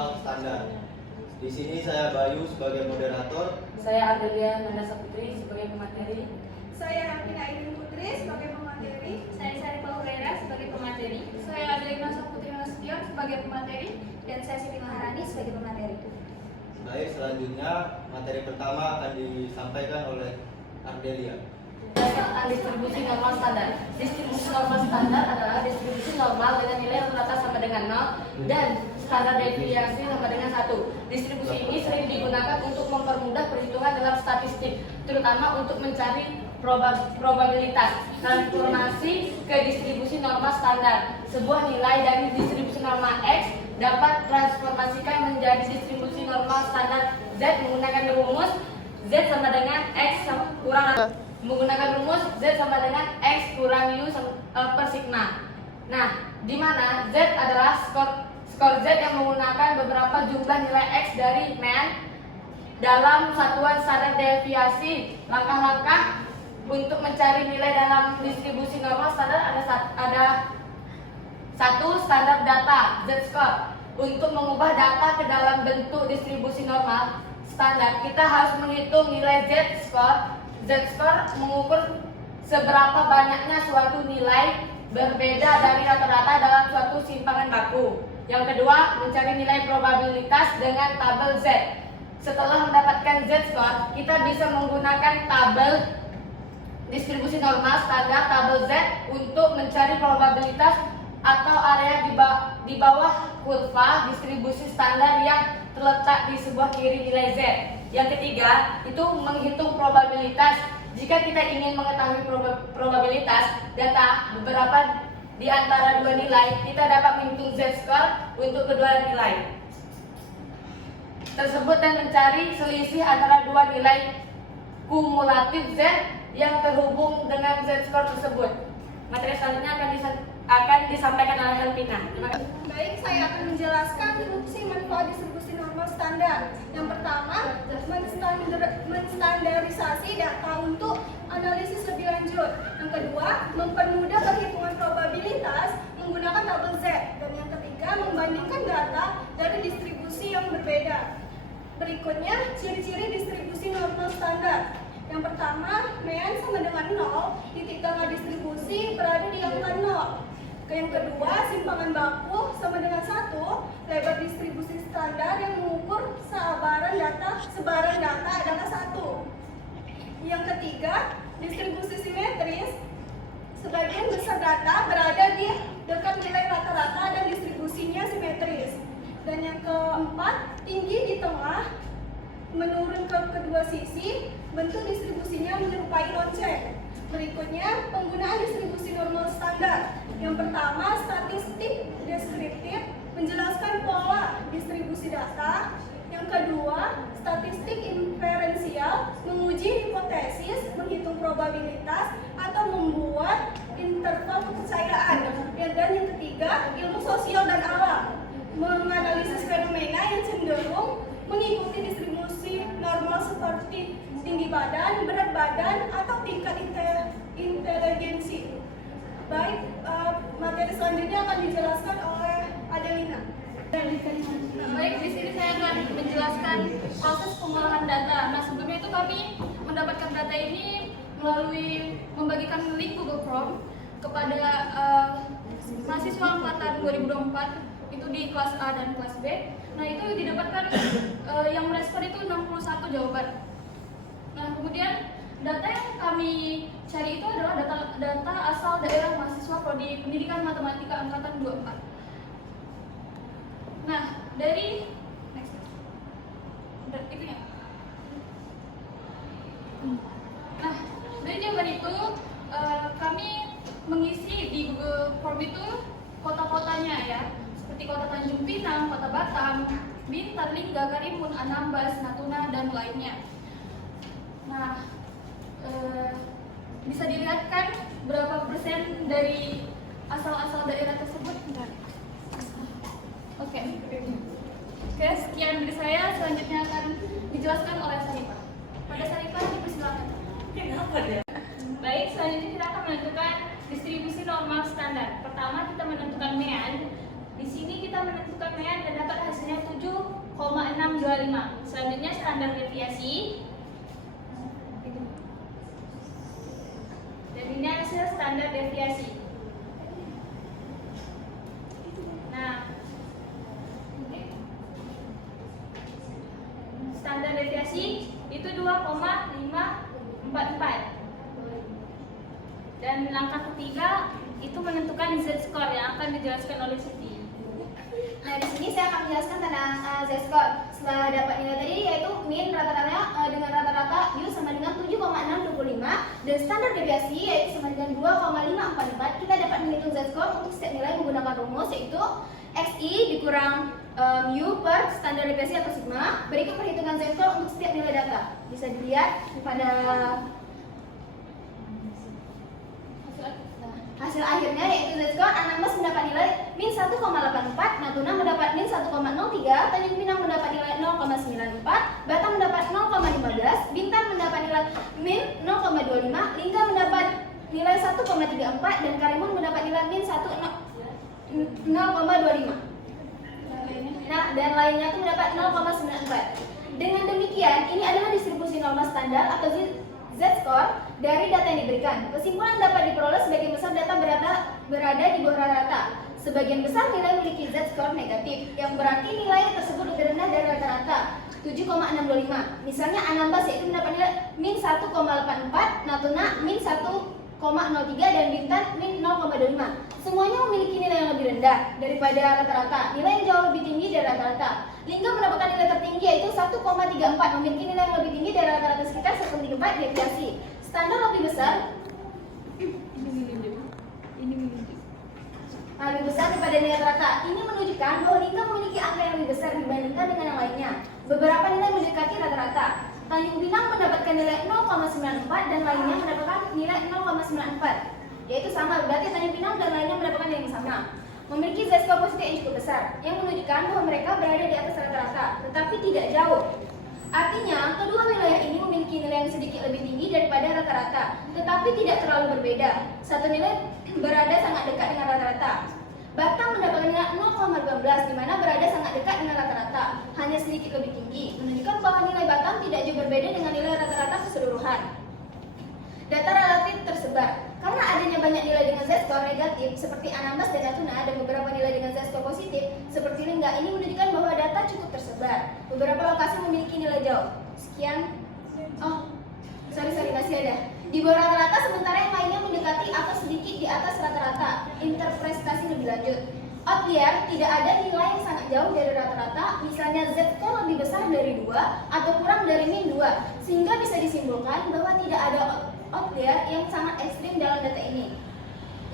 normal standar. Di sini saya Bayu sebagai moderator. Saya Adelia Nanda Saputri sebagai pemateri. Saya Amina Aidin Putri sebagai pemateri. Saya Sarifah Huraira sebagai pemateri. Saya Adelina Saputri Nasution sebagai pemateri. Dan saya Siti Maharani sebagai pemateri. Baik, selanjutnya materi pertama akan disampaikan oleh Ardelia. Tentang distribusi normal standar. Distribusi normal standar adalah distribusi normal dengan nilai rata-rata sama dengan 0 dan standar deviasi sama dengan 1. Distribusi ini sering digunakan untuk mempermudah perhitungan dalam statistik, terutama untuk mencari probabilitas. Transformasi ke distribusi normal standar. Sebuah nilai dari distribusi normal X dapat transformasikan menjadi distribusi normal standar Z menggunakan rumus Z sama dengan X kurang X kurang U per sigma. Nah, di mana Z adalah skor Z yang menggunakan beberapa jumlah nilai X dari mean dalam satuan standar deviasi. Langkah-langkah untuk mencari nilai dalam distribusi normal standar ada satu, standar data Z-score. Untuk mengubah data ke dalam bentuk distribusi normal standar, kita harus menghitung nilai Z-score. Z-score mengukur seberapa banyaknya suatu nilai berbeda dari rata-rata dalam suatu simpangan baku. Yang kedua, mencari nilai probabilitas dengan tabel Z. Setelah mendapatkan Z-score, kita bisa menggunakan tabel distribusi normal standar tabel Z untuk mencari probabilitas atau area di bawah kurva distribusi standar yang terletak di sebelah kiri nilai Z. Yang ketiga, itu menghitung probabilitas. Jika kita ingin mengetahui probabilitas data beberapa di antara dua nilai, kita dapat menghitung Z-score untuk kedua nilai tersebut dan mencari selisih antara dua nilai kumulatif Z yang terhubung dengan Z-score tersebut. Materi selanjutnya akan disampaikan oleh Helvina. Baik, saya akan menjelaskan fungsi manfaat distribusi normal standar. Yang pertama, menstandarisasi data untuk analisis lebih lanjut. Yang kedua, mempermudah perhitungan probabilitas menggunakan tabel Z. Dan yang ketiga, membandingkan data dari distribusi yang berbeda. Berikutnya, ciri-ciri distribusi normal standar. Yang pertama, mean sama dengan 0, titik tengah distribusi berada di angka 0. Yang kedua, simpangan baku sama dengan 1, lebar distribusi standar yang mengukur sebaran data adalah 1. Yang ketiga, distribusi simetris, sebagian besar data berada di dekat nilai rata-rata dan distribusinya simetris. Dan yang keempat, tinggi di tengah, menurun ke kedua sisi, bentuk distribusinya menyerupai lonceng. Berikutnya, penggunaan distribusi normal standar. Yang pertama, statistik deskriptif, menjelaskan pola distribusi data. Yang kedua, statistik inferensial, menguji hipotesis, menghitung probabilitas, atau membuat interval kepercayaan. Dan yang ketiga, ilmu sosial dan alam, menganalisis fenomena yang cenderung mengikuti distribusi normal seperti tinggi badan, berat badan, atau tingkat inteligensi. Baik, materi selanjutnya akan dijelaskan oleh Adelina. Baik, di sini saya akan menjelaskan proses pengolahan data. Nah, sebelumnya itu kami mendapatkan data ini melalui membagikan link Google Chrome kepada mahasiswa angkatan 2024 itu di kelas A dan kelas B. Nah, itu didapatkan yang merespon itu 61 jawaban. Nah, kemudian data yang kami cari itu adalah data asal daerah mahasiswa Prodi Pendidikan Matematika angkatan 24. Nah, dari itu ya. Nah, dari jawaban itu kami mengisi di Google Form itu kota-kotanya ya, seperti kota Tanjung Pinang, kota Batam, Bintan, Lingga, Karimun, Anambas, Natuna, dan lainnya. Nah, bisa dilihat kan berapa persen dari asal-asal daerah tersebut? Oke, sekian dari saya. Selanjutnya akan dijelaskan oleh Sarifah. Pada Sarifah, dipersilakan. Baik, selanjutnya kita akan menentukan distribusi normal standar. Pertama, kita menentukan mean. Di sini kita menentukan mean dan dapat hasilnya 7 625. Selanjutnya standar deviasi. Dan ini hasil standar deviasi. Nah, standar deviasi itu 2,544. Dan langkah ketiga itu menentukan Z-score yang akan dijelaskan oleh Siti. Nah, di sini saya akan menjelaskan tentang Z-score. Setelah dapat nilai tadi, yaitu min rata-ratanya dengan rata-rata U sama dengan 7,625 dan standar deviasi yaitu sama dengan 2,544. Kita dapat menghitung Z-score untuk setiap nilai menggunakan rumus yaitu XI dikurang U per standar deviasi atau sigma. Berikut perhitungan Z-score untuk setiap nilai data. Bisa dilihat pada hasil akhirnya yaitu Z-score. Anambas mendapat nilai min 1,84, Natuna mendapat min 1,03, Tanjung Pinang mendapat nilai 0,94, Batam mendapat 0,15, Bintan mendapat nilai min 0,25, Lingga mendapat nilai 1,34 dan Karimun mendapat nilai min 0,25. Nah, dan lainnya itu mendapat 0,94. Dengan demikian, ini adalah distribusi normal standar atau Z-score dari data yang diberikan. Kesimpulan dapat diperoleh sebagian besar data berada di bawah rata-rata. Sebagian besar nilai memiliki Z-score negatif, yang berarti nilai tersebut lebih rendah dari rata-rata 7,625. Misalnya Anambas yaitu mendapat nilai min 1,84, Natuna min 1,03 dan Bintan min 0,25. Semuanya memiliki nilai yang lebih rendah daripada rata-rata, nilai yang jauh lebih tinggi dari rata-rata. Lingga mendapatkan nilai tertinggi yaitu 1,34, memiliki nilai yang lebih tinggi dari rata-rata sekitar 1,34 deviasi. Standar lebih besar lebih besar daripada nilai rata. Ini menunjukkan bahwa Lingga memiliki angka yang lebih besar dibandingkan dengan yang lainnya. Beberapa nilai mendekati rata-rata. Tanjung Pinang mendapatkan nilai 0,94 dan lainnya mendapatkan nilai 0,94. Yaitu sama, berarti Tanjung Pinang dan lainnya mendapatkan nilai yang sama. Memiliki Z-score positif yang cukup besar, yang menunjukkan bahwa mereka berada di atas rata-rata, tetapi tidak jauh. Artinya, kedua wilayah ini memiliki nilai yang sedikit lebih tinggi daripada rata-rata, tetapi tidak terlalu berbeda. Satu nilai berada sangat dekat dengan rata-rata. Batam mendapatkan nilai 0,18, di mana berada sangat dekat dengan rata-rata, hanya sedikit lebih tinggi, menunjukkan bahwa nilai Batam tidak jauh berbeda dengan nilai rata-rata keseluruhan. Data relatif tersebar. Karena adanya banyak nilai dengan Z-score negatif seperti Anambas dan Natuna dan beberapa nilai dengan Z-score positif seperti Lingga, ini menunjukkan bahwa data cukup tersebar. Beberapa lokasi memiliki nilai jauh. Sekian. Masih ada. Di bawah rata-rata sementara yang lainnya mendekati atau sedikit di atas rata-rata. Interpretasi lebih lanjut. Outlier tidak ada nilai yang sangat jauh dari rata-rata, misalnya Z-score lebih besar dari 2 atau kurang dari min 2, sehingga bisa disimpulkan bahwa tidak ada outlier yang sangat ekstrim dalam data ini.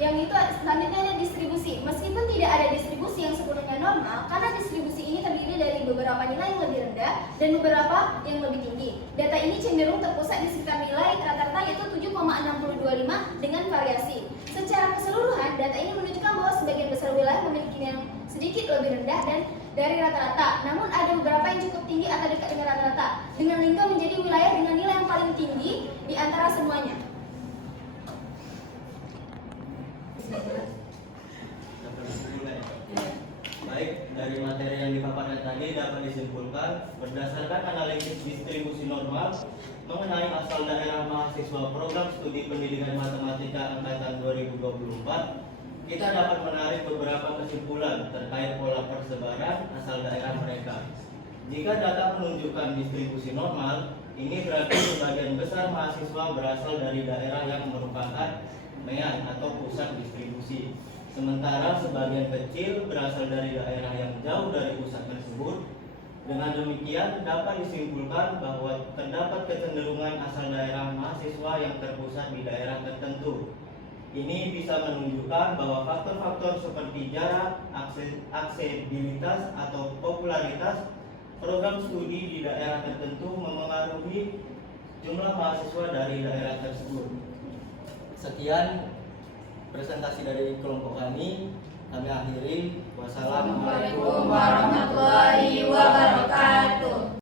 Yang itu selanjutnya ada distribusi. Meskipun tidak ada distribusi yang sepenuhnya normal, karena distribusi ini terdiri dari beberapa nilai yang lebih rendah dan beberapa yang lebih tinggi. Data ini cenderung terpusat di sekitar nilai rata-rata yaitu 7,625 dengan variasi. Secara keseluruhan, data ini menunjukkan bahwa sebagian besar wilayah memiliki nilai yang sedikit lebih rendah dan dari rata-rata. Namun ada beberapa yang cukup tinggi atau dekat dengan rata-rata. Dengan Lingga menjadi wilayah dengan nilai yang paling tinggi di antara semuanya. Baik, dari materi yang dipaparkan tadi dapat disimpulkan berdasarkan analisis distribusi normal mengenai asal daerah mahasiswa program studi pendidikan matematika angkatan 2024, kita dapat menarik beberapa kesimpulan terkait pola persebaran asal daerah mereka. Jika data menunjukkan distribusi normal, ini berarti sebagian besar mahasiswa berasal dari daerah yang merupakan MEAN atau pusat distribusi. Sementara sebagian kecil berasal dari daerah yang jauh dari pusat tersebut. Dengan demikian dapat disimpulkan bahwa terdapat kecenderungan asal daerah mahasiswa yang terpusat di daerah tertentu. Ini bisa menunjukkan bahwa faktor-faktor seperti jarak, aksesibilitas atau popularitas program studi di daerah tertentu memengaruhi jumlah mahasiswa dari daerah tersebut. Sekian presentasi dari kelompok kami akhiri. Wassalamualaikum warahmatullahi wabarakatuh.